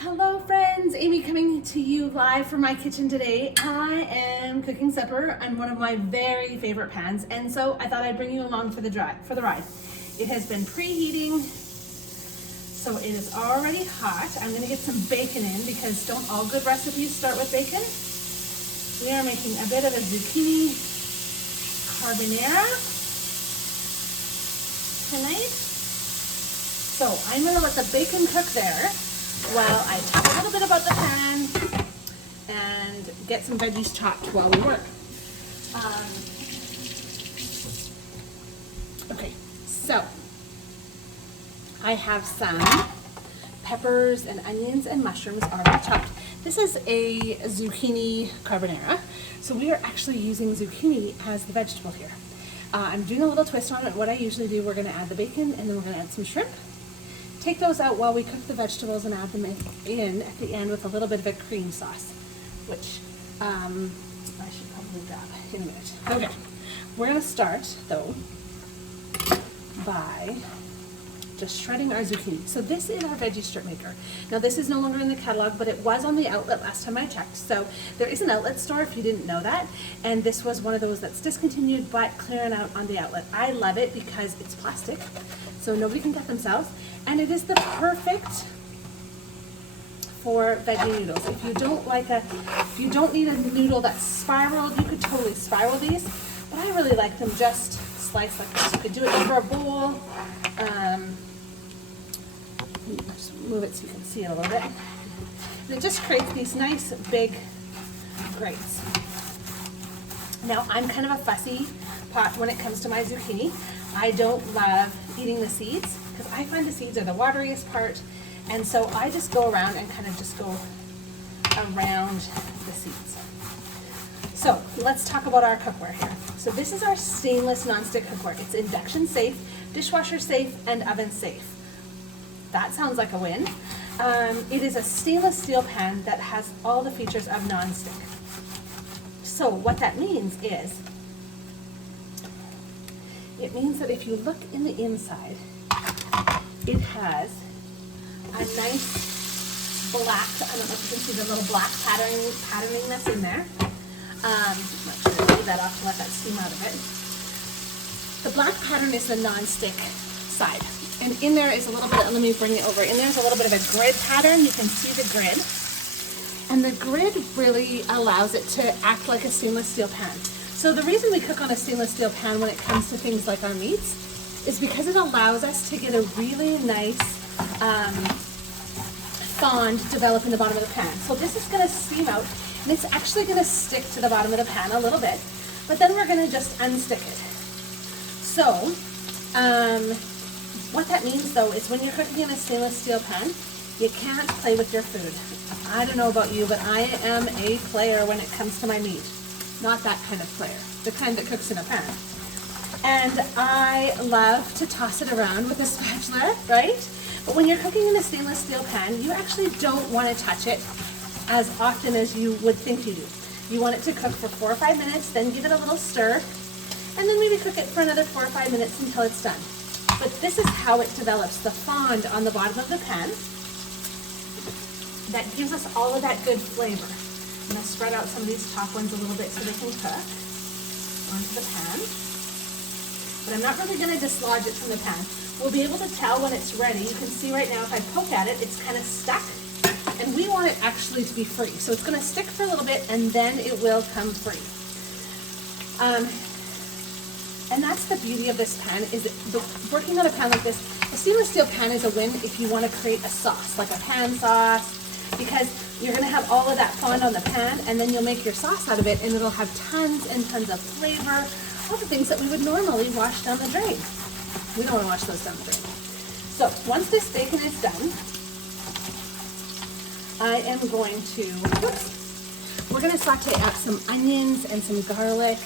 Hello friends, Amy coming to you live from my kitchen today. I am cooking supper on one of my very favorite pans, and so I thought I'd bring you along for the ride. It has been preheating, so it is already hot. I'm gonna get some bacon in because don't all good recipes start with bacon? We are making a bit of a zucchini carbonara tonight. So I'm gonna let the bacon cook there while I talk a little bit about the pan and get some veggies chopped while we work. Okay, so I have some peppers and onions and mushrooms already chopped. This is a zucchini carbonara, so we are actually using zucchini as the vegetable here. I'm doing a little twist on it. What I usually do, we're going to add the bacon and then we're going to add some shrimp. Take those out while we cook the vegetables and add them in at the end with a little bit of a cream sauce, which I should probably grab in a minute. Okay, we're going to start though by just shredding our zucchini. So this is our veggie strip maker. Now this is no longer in the catalog, but it was on the outlet last time I checked. So there is an outlet store if you didn't know that. And this was one of those that's discontinued but clearing out on the outlet. I love it because it's plastic, so nobody can cut themselves. And it is the perfect for veggie noodles. If you don't need a noodle that's spiraled, you could totally spiral these. But I really like them just sliced like this. You could do it over a bowl. Just move it so you can see it a little bit. And it just creates these nice big grates. Now I'm kind of a fussy pot when it comes to my zucchini. I don't love eating the seeds because I find the seeds are the wateriest part, and so I just go around and kind of just go around the seeds. So let's talk about our cookware here. So this is our stainless nonstick cookware. It's induction safe, dishwasher safe, and oven safe. That sounds like a win. It is a stainless steel pan that has all the features of nonstick. So what that means is, it means that if you look in the inside, it has a nice black, I don't know if you can see the little black patterning that's in there. I'm not sure to leave that off to let that steam out of it. The black pattern is the non-stick side. And in there is a little bit, let me bring it over. In there's a little bit of a grid pattern. You can see the grid. And the grid really allows it to act like a stainless steel pan. So the reason we cook on a stainless steel pan when it comes to things like our meats is because it allows us to get a really nice fond develop in the bottom of the pan. So this is going to steam out, and it's actually going to stick to the bottom of the pan a little bit, but then we're going to just unstick it. So what that means though is when you're cooking in a stainless steel pan, you can't play with your food. I don't know about you, but I am a player when it comes to my meat. Not that kind of player, the kind that cooks in a pan. And I love to toss it around with a spatula, right? But when you're cooking in a stainless steel pan, you actually don't want to touch it as often as you would think you do. You want it to cook for 4 or 5 minutes, then give it a little stir, and then maybe cook it for another 4 or 5 minutes until it's done. But this is how it develops the fond on the bottom of the pan that gives us all of that good flavor. I'm going to spread out some of these top ones a little bit so they can cook onto the pan. But I'm not really going to dislodge it from the pan. We'll be able to tell when it's ready. You can see right now if I poke at it, it's kind of stuck. And we want it actually to be free. So it's going to stick for a little bit and then it will come free. And that's the beauty of this pan, is working on a pan like this. A stainless steel pan is a win if you want to create a sauce, like a pan sauce, because you're going to have all of that fond on the pan, and then you'll make your sauce out of it, and it'll have tons and tons of flavor, all the things that we would normally wash down the drain. We don't want to wash those down the drain. So once this bacon is done, I am going to, we're going to saute up some onions and some garlic.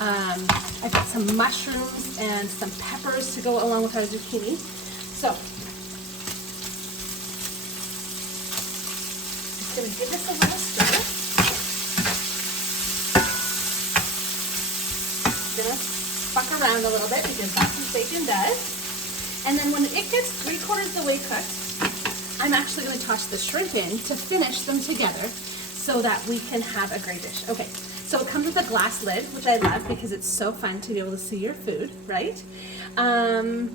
I've got some mushrooms and some peppers to go along with our zucchini. So going to give this a little stir. Going to fuck around a little bit because that's what bacon does. And then when it gets 3/4 the way cooked, I'm actually going to toss the shrimp in to finish them together so that we can have a great dish. Okay, so it comes with a glass lid, which I love because it's so fun to be able to see your food, right? And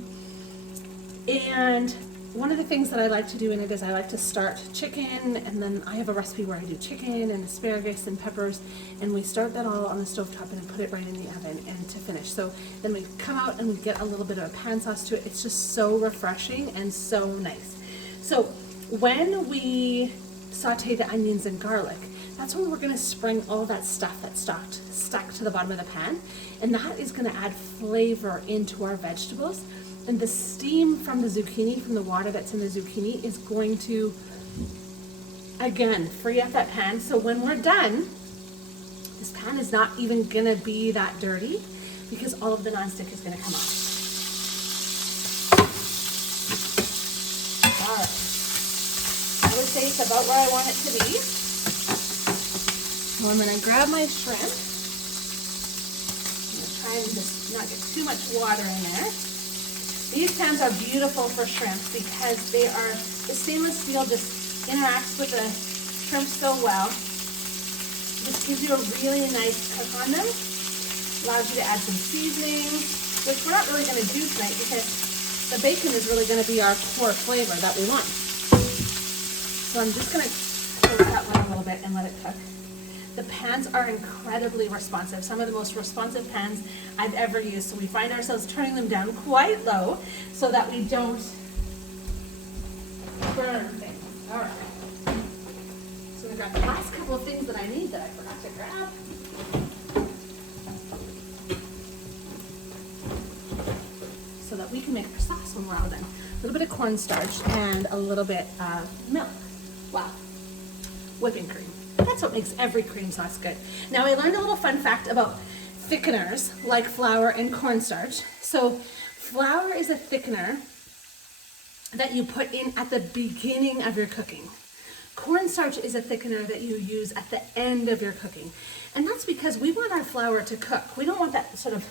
one of the things that I like to do in it is I like to start chicken, and then I have a recipe where I do chicken and asparagus and peppers, and we start that all on the stovetop and then put it right in the oven and to finish. So then we come out and we get a little bit of a pan sauce to it. It's just so refreshing and so nice. So when we saute the onions and garlic, that's when we're going to spring all that stuff that's stuck to the bottom of the pan, and that is going to add flavor into our vegetables. And the steam from the zucchini, from the water that's in the zucchini, is going to, again, free up that pan. So when we're done, this pan is not even going to be that dirty because all of the nonstick is going to come off. All right. I would say it's about where I want it to be. So I'm going to grab my shrimp. I'm going to try and just not get too much water in there. These pans are beautiful for shrimp because the stainless steel just interacts with the shrimp so well. Just gives you a really nice cook on them. Allows you to add some seasonings, which we're not really going to do tonight because the bacon is really going to be our core flavor that we want. So I'm just going to close that one a little bit and let it cook. The pans are incredibly responsive, some of the most responsive pans I've ever used. So we find ourselves turning them down quite low so that we don't burn things. All right. So we've got the last couple of things that I need that I forgot to grab. So that we can make our sauce when we're all done. A little bit of cornstarch and a little bit of milk. Wow. Whipping cream. That's what makes every cream sauce good. Now I learned a little fun fact about thickeners like flour and cornstarch. So flour is a thickener that you put in at the beginning of your cooking. Cornstarch is a thickener that you use at the end of your cooking. And that's because we want our flour to cook. We don't want that sort of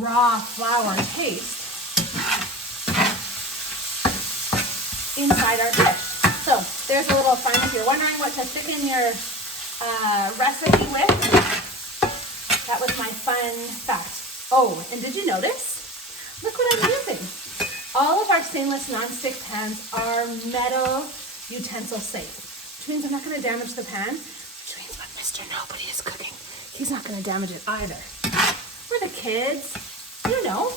raw flour taste inside our dish. So there's a little fun if you're wondering what to thicken your recipe with. That was my fun fact. Oh, and did you notice? Look what I'm using. All of our stainless nonstick pans are metal utensil safe, which means I'm not going to damage the pan, which means when Mr. Nobody is cooking, he's not going to damage it either. We're the kids, you know.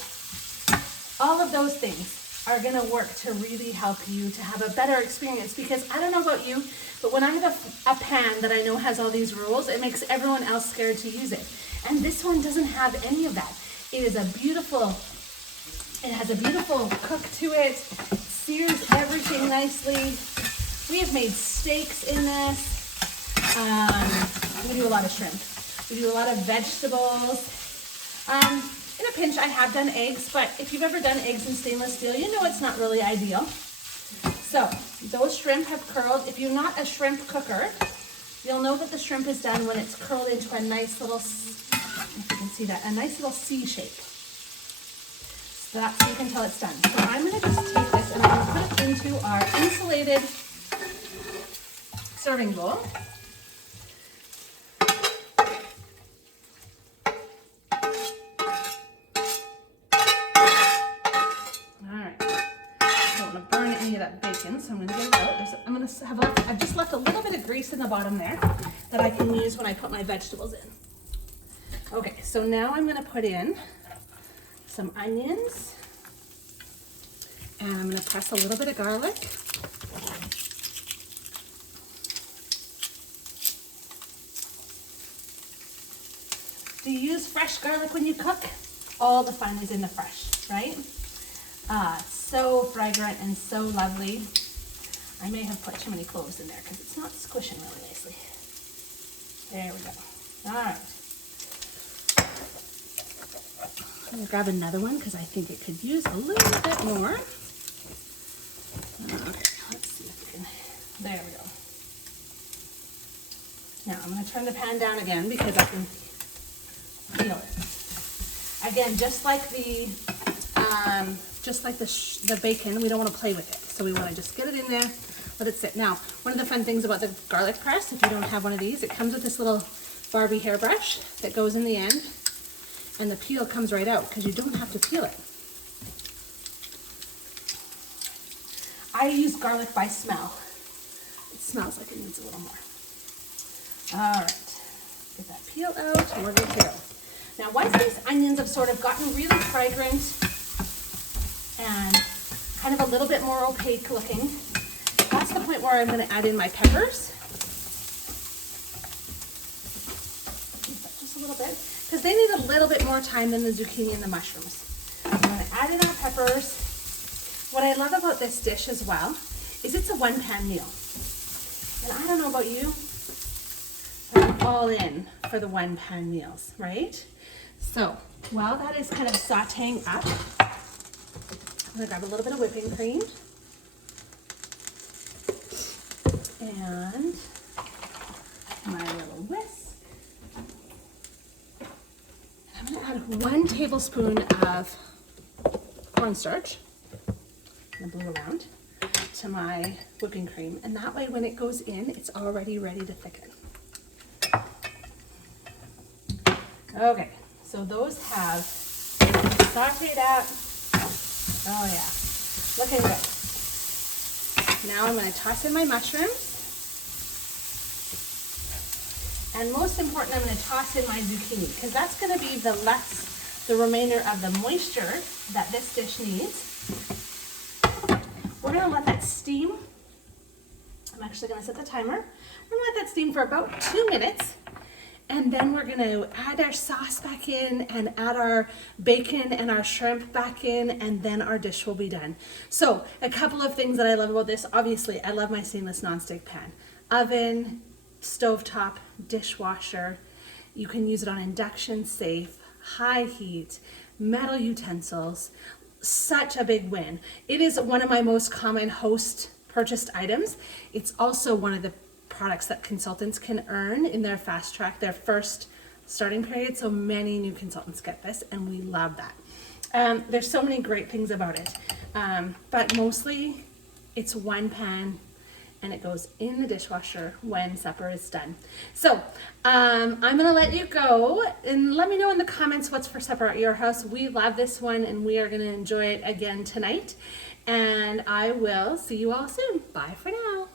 All of those things are going to work to really help you to have a better experience, because I don't know about you, but when I have a pan that I know has all these rules, it makes everyone else scared to use it. And this one doesn't have any of that. It has a beautiful cook to it, sears everything nicely. We have made steaks in this. We do a lot of shrimp. We do a lot of vegetables. In a pinch, I have done eggs, but if you've ever done eggs in stainless steel, you know it's not really ideal. So those shrimp have curled. If you're not a shrimp cooker, you'll know that the shrimp is done when it's curled into a nice little, if you can see that, a nice little C shape. So that's so you can tell it's done. So I'm going to just take this and I'm going to put it into our insulated serving bowl. That bacon, so I'm going to get it out. I've just left a little bit of grease in the bottom there that I can use when I put my vegetables in. Okay, so now I'm going to put in some onions, and I'm going to press a little bit of garlic. Do you use fresh garlic when you cook? All the fun is in the fresh, right? So fragrant and so lovely. I may have put too many cloves in there because it's not squishing really nicely. There we go. All right. I'm going to grab another one because I think it could use a little bit more. Okay, let's see if we can. There we go. Now I'm going to turn the pan down again because I can feel it. Again, just like the bacon, we don't want to play with it. So we want to just get it in there let it sit. Now, one of the fun things about the garlic press, if you don't have one of these, it comes with this little Barbie hairbrush that goes in the end, and the peel comes right out because you don't have to peel it. I use garlic by smell. It smells like it needs a little more. All right, get that peel out and we're good to go. Now, once these onions have sort of gotten really fragrant and kind of a little bit more opaque looking, that's the point where I'm going to add in my peppers. Just a little bit, because they need a little bit more time than the zucchini and the mushrooms. I'm going to add in our peppers. What I love about this dish as well is it's a one-pan meal. And I don't know about you, but I'm all in for the one-pan meals, right? So while that is kind of sauteing up, I'm going to grab a little bit of whipping cream. And my little whisk. And I'm going to add 1 tablespoon of cornstarch. I'm going to blow around to my whipping cream. And that way when it goes in, it's already ready to thicken. Okay, so those have sauteed up. Oh yeah, looking good. Now I'm going to toss in my mushrooms. And most important, I'm going to toss in my zucchini because that's going to be the remainder of the moisture that this dish needs. We're going to let that steam. I'm actually going to set the timer. We're going to let that steam for about 2 minutes. And then we're going to add our sauce back in and add our bacon and our shrimp back in, and then our dish will be done. So a couple of things that I love about this. Obviously, I love my stainless nonstick pan. Oven, stovetop, dishwasher. You can use it on induction safe, high heat, metal utensils. Such a big win. It is one of my most common host purchased items. It's also one of the products that consultants can earn in their fast track, their first starting period. So many new consultants get this, and we love that. There's so many great things about it, but mostly it's one pan and it goes in the dishwasher when supper is done. So I'm gonna let you go and let me know in the comments what's for supper at your house. We love this one and we are gonna enjoy it again tonight, and I will see you all soon. Bye for now.